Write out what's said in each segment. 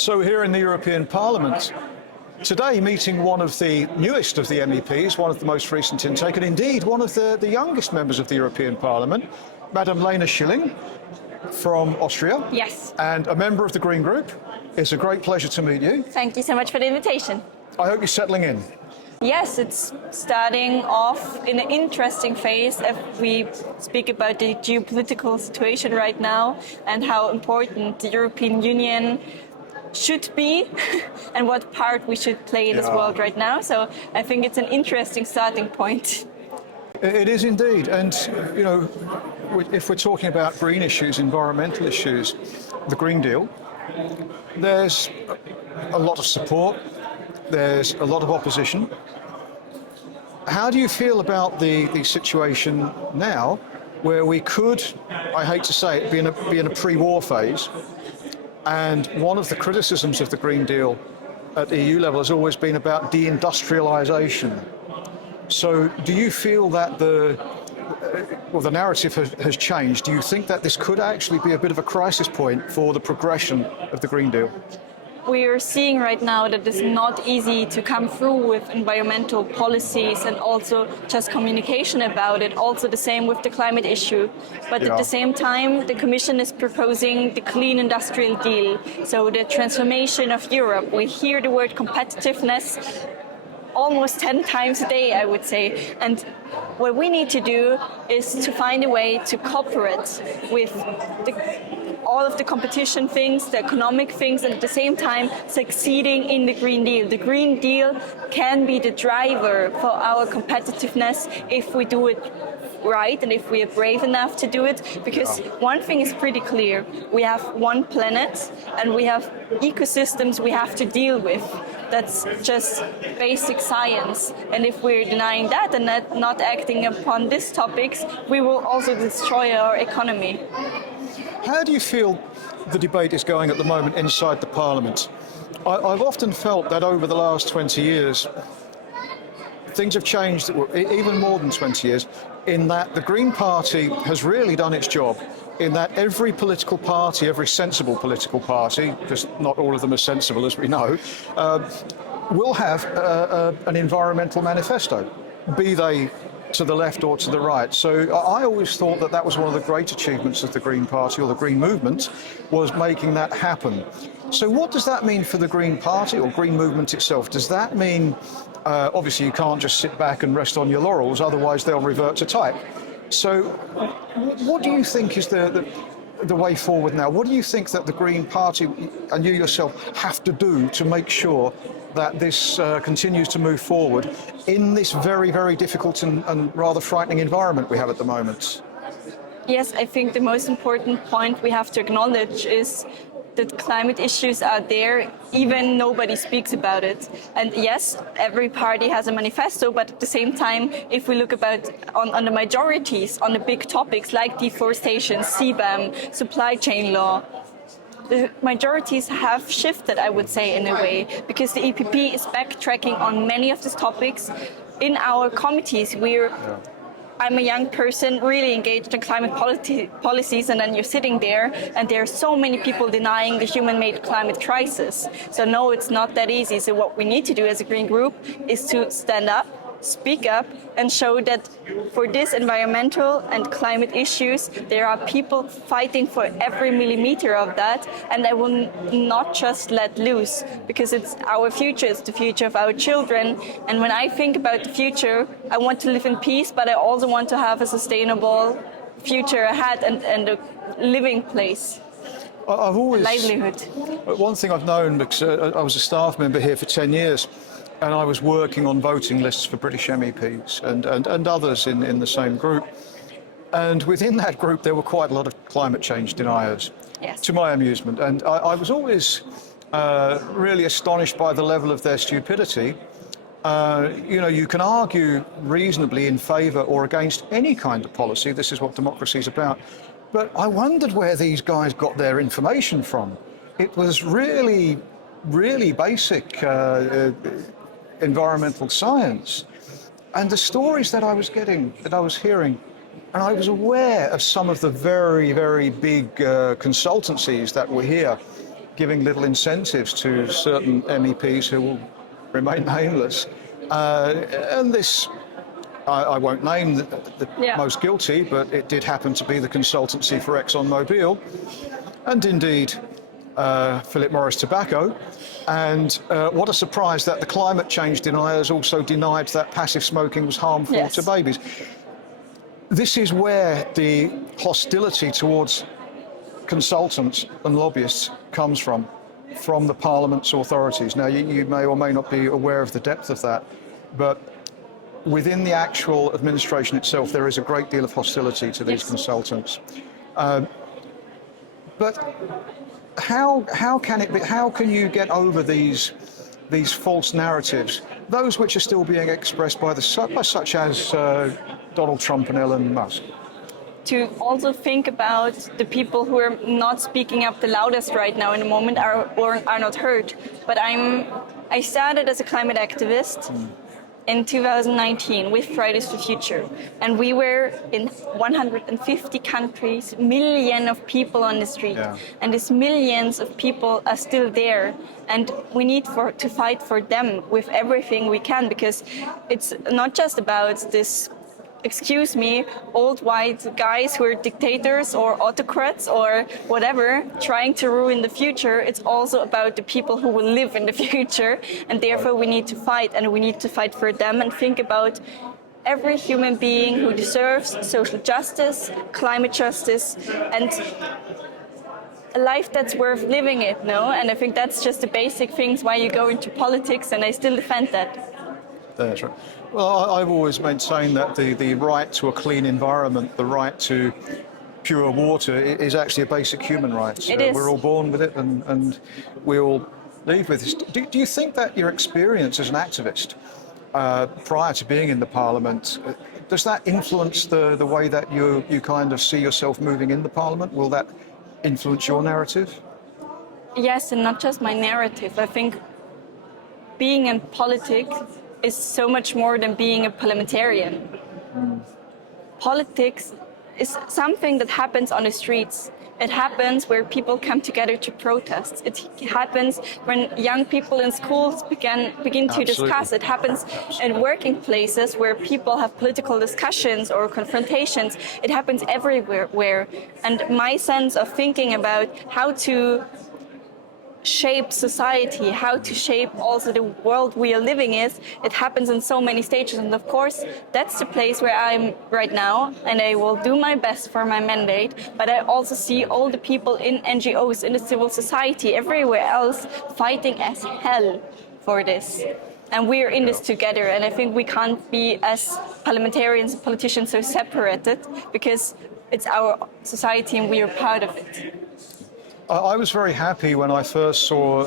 So here in the European Parliament, today meeting one of the newest of the MEPs, one of the most recent intake, and indeed one of the youngest members of the European Parliament, Madam Lena Schilling from Austria. Yes. And a member of the Green Group. It's a great pleasure to meet you. Thank you so much for the invitation. I hope you're settling in. Yes, it's starting off in an interesting phase if we speak about the geopolitical situation right now and how important the European Union should be and what part we should play in this world right now. So I think it's an interesting starting point. It is indeed. And, you know, if we're talking about green issues, environmental issues, the Green Deal, there's a lot of support, there's a lot of opposition. How do you feel about the situation now where we could, I hate to say it, be in a pre-war phase? And one of the criticisms of the Green Deal at EU level has always been about deindustrialization. So do you feel that the narrative has changed? Do you think that this could actually be a bit of a crisis point for the progression of the Green Deal? We are seeing right now that it's not easy to come through with environmental policies and also just communication about it. Also the same with the climate issue. But at the same time, the Commission is proposing the Clean Industrial Deal. So the transformation of Europe. We hear the word competitiveness almost 10 times a day, I would say. And what we need to do is to find a way to cooperate with all of the competition things, the economic things, and at the same time succeeding in the Green Deal. The Green Deal can be the driver for our competitiveness if we do it right and if we are brave enough to do it, because one thing is pretty clear: we have one planet and we have ecosystems we have to deal with. That's just basic science, and if we're denying that and not acting upon these topics, we will also destroy our economy. How do you feel the debate is going at the moment inside the Parliament? I've often felt that over the last 20 years, things have changed, even more than 20 years, in that the Green Party has really done its job, in that every political party, every sensible political party, because not all of them are sensible as we know, will have an environmental manifesto, be they to the left or to the right. So I always thought that that was one of the great achievements of the Green Party or the Green Movement, was making that happen. So what does that mean for the Green Party or Green Movement itself? Does that mean, obviously you can't just sit back and rest on your laurels, otherwise they'll revert to type. So what do you think is the way forward now? What do you think that the Green Party and you yourself have to do to make sure that this continues to move forward in this very, very difficult and rather frightening environment we have at the moment? Yes, I think the most important point we have to acknowledge is that climate issues are there, even nobody speaks about it. And yes, every party has a manifesto, but at the same time, if we look on the majorities, on the big topics like deforestation, CBAM, supply chain law, the majorities have shifted, I would say, in a way, because the EPP is backtracking on many of these topics. In our committees, I'm a young person really engaged in climate policies, and then you're sitting there and there are so many people denying the human-made climate crisis. So no, it's not that easy. So what we need to do as a Green Group is to stand up, speak up, and show that for this environmental and climate issues, there are people fighting for every millimeter of that, and I will not just let loose, because it's our future, it's the future of our children. And when I think about the future, I want to live in peace, but I also want to have a sustainable future ahead and a living place. I've always livelihood. One thing I've known, because I was a staff member here for 10 years, and I was working on voting lists for British MEPs and others in the same group. And within that group, there were quite a lot of climate change deniers, to my amusement. And I was always really astonished by the level of their stupidity. You know, you can argue reasonably in favour or against any kind of policy. This is what democracy is about. But I wondered where these guys got their information from. It was really, really basic environmental science. And the stories that I was getting, that I was hearing, and I was aware of some of the very, very big consultancies that were here giving little incentives to certain MEPs who will remain nameless. And this, I won't name the most guilty, but it did happen to be the consultancy for ExxonMobil, and indeed Philip Morris Tobacco. And what a surprise that the climate change deniers also denied that passive smoking was harmful to babies. This is where the hostility towards consultants and lobbyists comes from the Parliament's authorities. Now, you may or may not be aware of the depth of that, but within the actual administration itself, there is a great deal of hostility to these consultants. But how can it be? How can you get over these false narratives, those which are still being expressed by such as Donald Trump and Elon Musk? To also think about the people who are not speaking up the loudest right now in the moment or are not heard. But I started as a climate activist in 2019 with Fridays for Future, and we were in 150 countries, millions of people on the street, and these millions of people are still there, and we need to fight for them with everything we can, because it's not just about this, excuse me, old white guys who are dictators or autocrats or whatever, trying to ruin the future. It's also about the people who will live in the future, and therefore we need to fight, and we need to fight for them and think about every human being who deserves social justice, climate justice, and a life that's worth living it, no? And I think that's just the basic things why you go into politics, and I still defend that. That's right. Well, I've always maintained that the right to a clean environment, the right to pure water, is actually a basic human right. It is. We're all born with it, and we all live with it. Do you think that your experience as an activist prior to being in the Parliament, does that influence the way that you kind of see yourself moving in the Parliament? Will that influence your narrative? Yes, and not just my narrative. I think being in politics is so much more than being a parliamentarian. Politics is something that happens on the streets. It happens where people come together to protest. It happens when young people in schools begin to discuss. It happens in working places where people have political discussions or confrontations. It happens everywhere. And my sense of thinking about how to shape society, how to shape also the world we are living is, it happens in so many stages. And of course, that's the place where I'm right now, and I will do my best for my mandate. But I also see all the people in NGOs, in the civil society, everywhere else, fighting as hell for this. And we're in this together. And I think we can't be, as parliamentarians and politicians, so separated, because it's our society and we are part of it. I was very happy when I first saw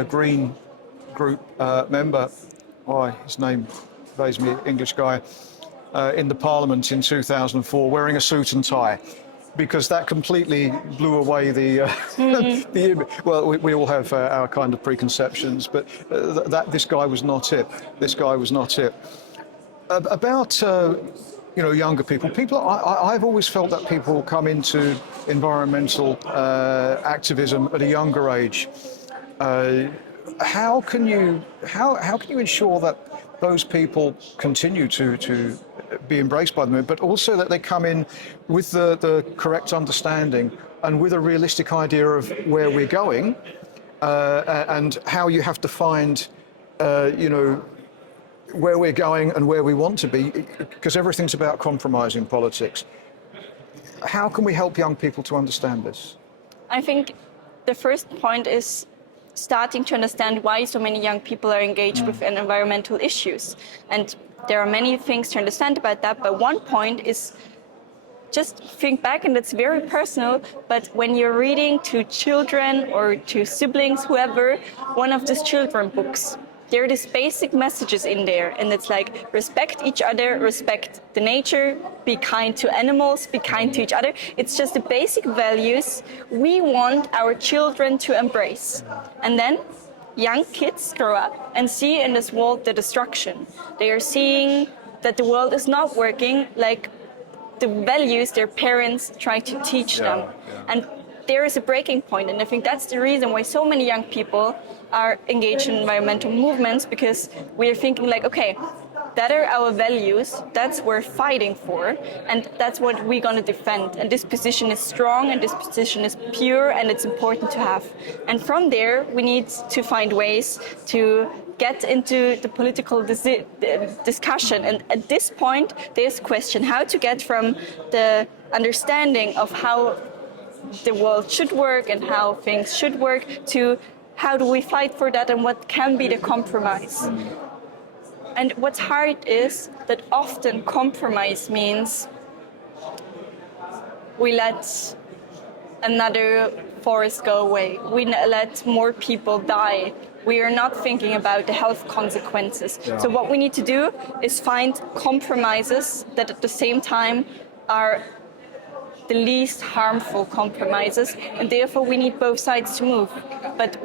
a Green group member, his name evades me, English guy, in the Parliament in 2004 wearing a suit and tie, because that completely blew away the well, we all have our kind of preconceptions, but this guy was not it. This guy was not it. About younger people. I've always felt that people come into environmental activism at a younger age. How can you ensure that those people continue to be embraced by them, but also that they come in with the correct understanding and with a realistic idea of where we're going, and how you have to find, where we're going and where we want to be, because everything's about compromise in politics. How can we help young people to understand this? I think the first point is starting to understand why so many young people are engaged with environmental issues. And there are many things to understand about that, but one point is just think back, and it's very personal, but when you're reading to children or to siblings, whoever, one of these children books, there are these basic messages in there, and it's like respect each other, respect the nature, be kind to animals, be kind to each other. It's just the basic values we want our children to embrace. And then young kids grow up and see in this world the destruction. They are seeing that the world is not working like the values their parents try to teach them. And there is a breaking point, and I think that's the reason why so many young people are engaged in environmental movements, because we are thinking like, okay, that are our values, that's what we're fighting for, and that's what we're going to defend. And this position is strong, and this position is pure, and it's important to have. And from there, we need to find ways to get into the political discussion. And at this point, there's a question how to get from the understanding of how the world should work and how things should work to how do we fight for that and what can be the compromise. And what's hard is that often compromise means we let another forest go away. We let more people die. We are not thinking about the health consequences. Yeah. So what we need to do is find compromises that at the same time are the least harmful compromises, and therefore we need both sides to move. But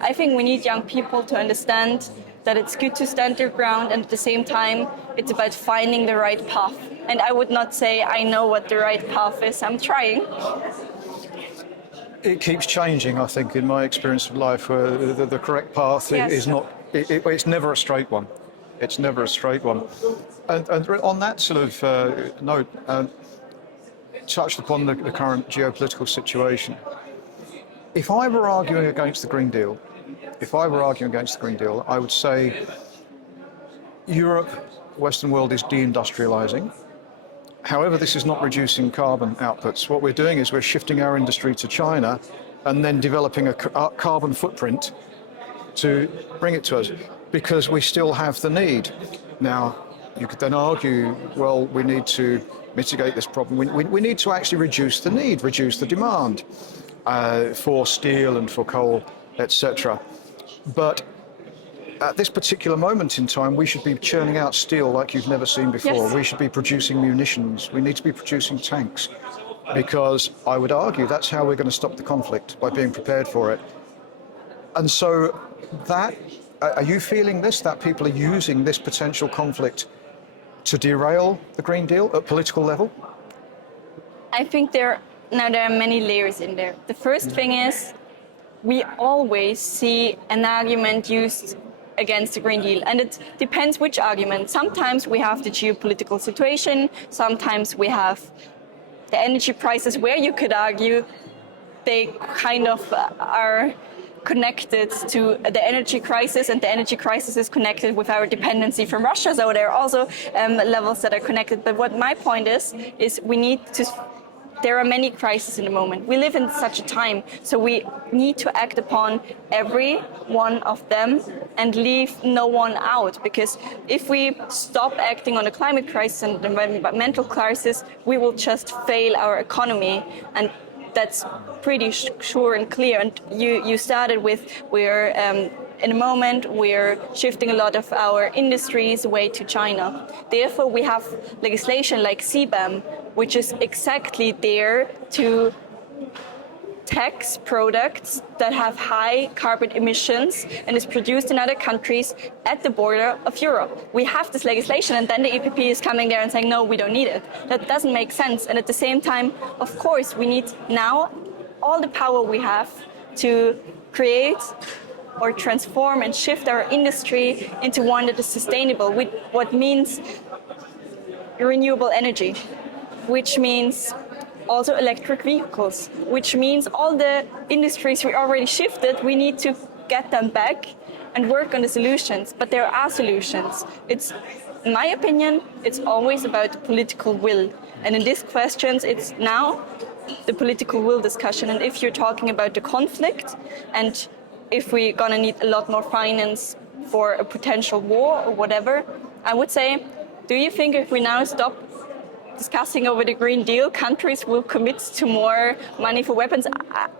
I think we need young people to understand that it's good to stand their ground, and at the same time it's about finding the right path. And I would not say I know what the right path is, I'm trying. It keeps changing, I think, in my experience of life, where the correct path Yes. is not, it's never a straight one. It's never a straight one. And on that sort of note, touched upon the current geopolitical situation. If I were arguing against the Green Deal, I would say Europe, Western world is deindustrializing. However, this is not reducing carbon outputs. What we're doing is we're shifting our industry to China and then developing a carbon footprint to bring it to us, because we still have the need. Now, you could then argue, well, we need to mitigate this problem. We need to actually reduce the need, reduce the demand for steel and for coal, etc. But at this particular moment in time, we should be churning out steel like you've never seen before. Yes. We should be producing munitions. We need to be producing tanks, because I would argue that's how we're going to stop the conflict, by being prepared for it. And so are you feeling this, that people are using this potential conflict to derail the Green Deal at political level? I think there are many layers in there. The first thing is we always see an argument used against the Green Deal, and it depends which argument. Sometimes we have the geopolitical situation, sometimes we have the energy prices, where you could argue they kind of are connected to the energy crisis, and the energy crisis is connected with our dependency from Russia, so there are also levels that are connected. But what my point is there are many crises in the moment. We live in such a time, so we need to act upon every one of them and leave no one out, because if we stop acting on the climate crisis and the environmental crisis, we will just fail our economy, and that's pretty sure and clear. And you started with in a moment, we're shifting a lot of our industries away to China. Therefore, we have legislation like CBAM, which is exactly there to tax products that have high carbon emissions and is produced in other countries at the border of Europe. We have this legislation, and then the EPP is coming there and saying, no, we don't need it. That doesn't make sense. And at the same time, of course, we need now all the power we have to create or transform and shift our industry into one that is sustainable, with what means renewable energy, which means also electric vehicles, which means all the industries we already shifted, we need to get them back and work on the solutions. But there are solutions. It's, in my opinion, it's always about political will. And in these questions, it's now the political will discussion. And if you're talking about the conflict, and if we're going to need a lot more finance for a potential war or whatever, I would say, do you think if we now stop discussing over the Green Deal, countries will commit to more money for weapons?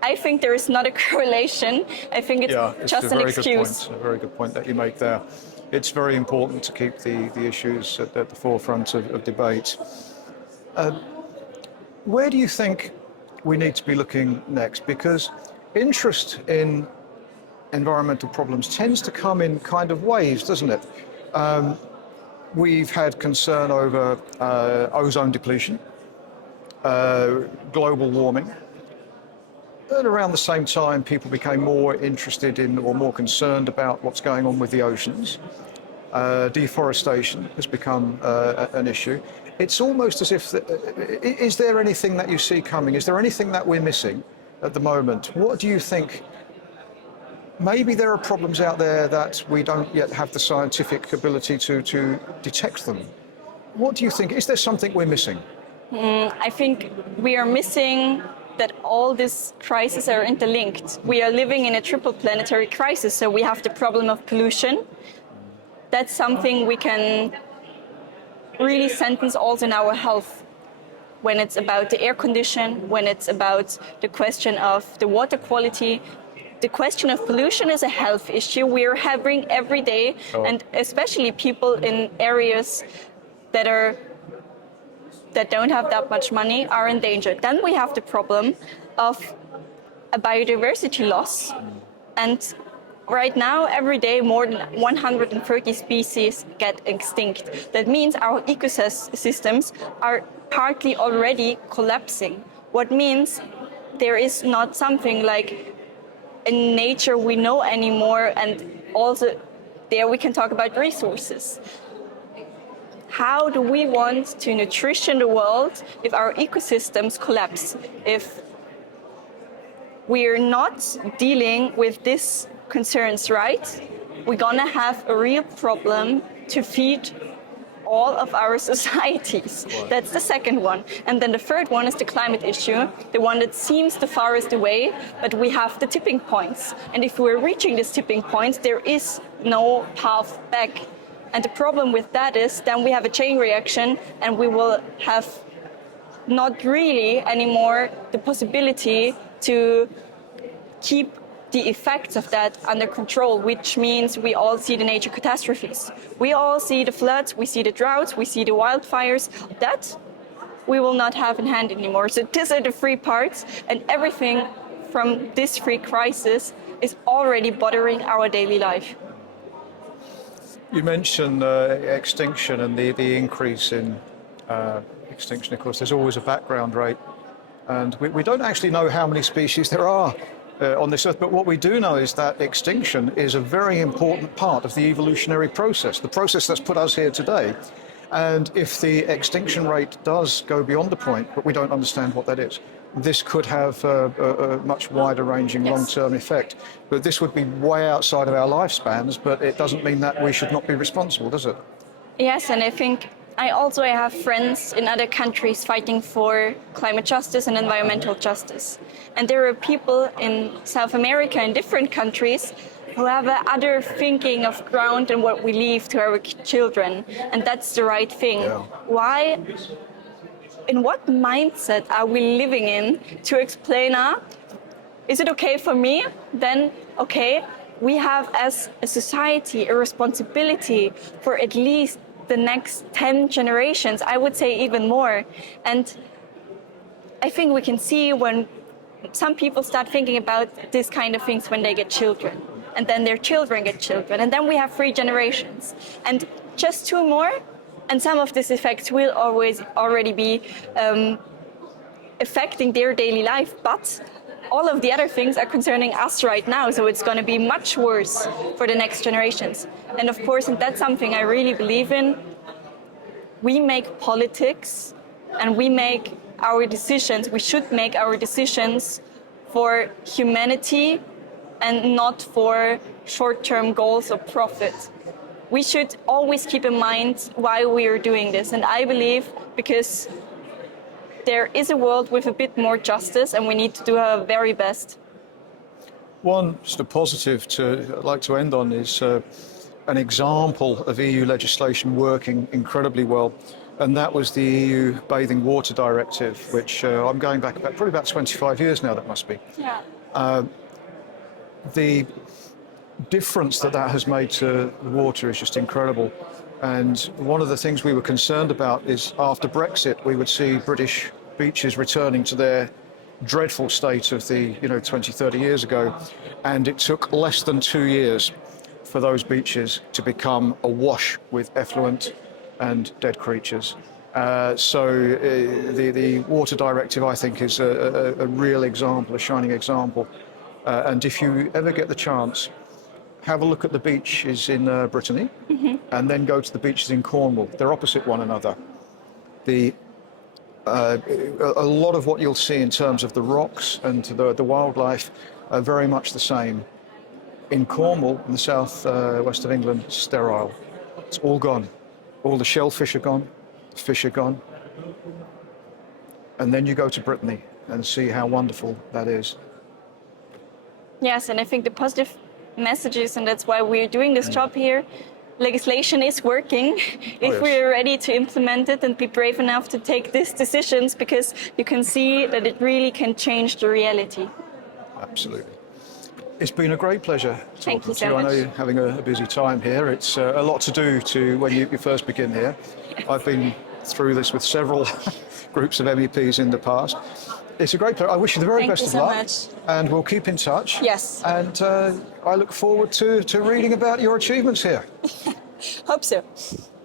I think there is not a correlation. I think it's just an excuse. A very good point that you make there. It's very important to keep the issues at the forefront of debate. Where do you think we need to be looking next? Because interest in environmental problems tends to come in kind of waves, doesn't it? We've had concern over ozone depletion, global warming. at around the same time, people became more interested in or more concerned about what's going on with the oceans. Deforestation has become an issue. It's almost as if, is there anything that you see coming? Is there anything that we're missing at the moment? What do you think? Maybe there are problems out there that we don't yet have the scientific ability to detect them. What do you think? Is there something we're missing? I think we are missing that all these crises are interlinked. We are living in a triple planetary crisis, so we have the problem of pollution. That's something we can really sentence also in our health, when it's about the air condition, when it's about the question of the water quality. The question of pollution is a health issue we are having every day, and especially people in areas that don't have that much money are in danger. Then we have the problem of a biodiversity loss. And right now, every day, more than 130 species get extinct. That means our ecosystems are partly already collapsing. What means there is not something like in nature we know anymore, and also there we can talk about resources. How do we want to nutrition the world if our ecosystems collapse? If we're not dealing with these concerns right, we're gonna have a real problem to feed all of our societies. That's the second one. And then the third one is the climate issue, the one that seems the farthest away, but we have the tipping points. And if we're reaching these tipping points, there is no path back. And the problem with that is then we have a chain reaction, and we will have not really anymore the possibility to keep the effects of that under control, which means we all see the nature catastrophes. We all see the floods, we see the droughts, we see the wildfires. That we will not have in hand anymore. So these are the three parts, and everything from this three crises is already bothering our daily life. You mentioned extinction and the increase in extinction. Of course, there's always a background rate, and we don't actually know how many species there are on this earth, but what we do know is that extinction is a very important part of the evolutionary process, the process that's put us here today. And if the extinction rate does go beyond the point, but we don't understand what that is, this could have a much wider ranging long-term effect. But this would be way outside of our lifespans, but it doesn't mean that we should not be responsible, does it? Yes, and I think I have friends in other countries fighting for climate justice and environmental justice. And there are people in South America in different countries who have other thinking of ground and what we leave to our children. And that's the right thing. Yeah. Why? In what mindset are we living in to explain, is it okay for me? Then, okay, we have as a society a responsibility for at least the next 10 generations, I would say even more. And I think we can see when some people start thinking about these kind of things when they get children, and then their children get children, and then we have 3 generations. And just 2 more, and some of these effects will already be affecting their daily life, but all of the other things are concerning us right now, so it's going to be much worse for the next generations. And of course, and that's something I really believe in, we make politics and we make our decisions, we should make our decisions for humanity and not for short-term goals of profit. We should always keep in mind why we are doing this. And I believe because there is a world with a bit more justice and we need to do our very best. One just a positive I'd like to end on is an example of EU legislation working incredibly well. And that was the EU Bathing Water Directive, which I'm going back probably about 25 years now, that must be. Yeah. The difference that has made to the water is just incredible. And one of the things we were concerned about is after Brexit, we would see British beaches returning to their dreadful state of 20, 30 years ago. And it took less than 2 years for those beaches to become awash with effluent and dead creatures. The water directive, I think, is a real example, a shining example. And if you ever get the chance, have a look at the beaches in Brittany, and then go to the beaches in Cornwall. They're opposite one another. A lot of what you'll see in terms of the rocks and the wildlife are very much the same. In Cornwall, in the south west of England, sterile. It's all gone. All the shellfish are gone, fish are gone. And then you go to Brittany and see how wonderful that is. Yes, and I think the positive messages, and that's why we're doing this job here, legislation is working if we're ready to implement it and be brave enough to take these decisions, because you can see that it really can change the reality. Absolutely. It's been a great pleasure talking Thank you to so you. I know much. you're having a busy time here. It's a lot to do when you first begin here. I've been through this with several groups of MEPs in the past. It's a great pleasure. I wish you the very best of luck. Thank you so much. And we'll keep in touch. Yes. And I look forward to reading about your achievements here. Hope so.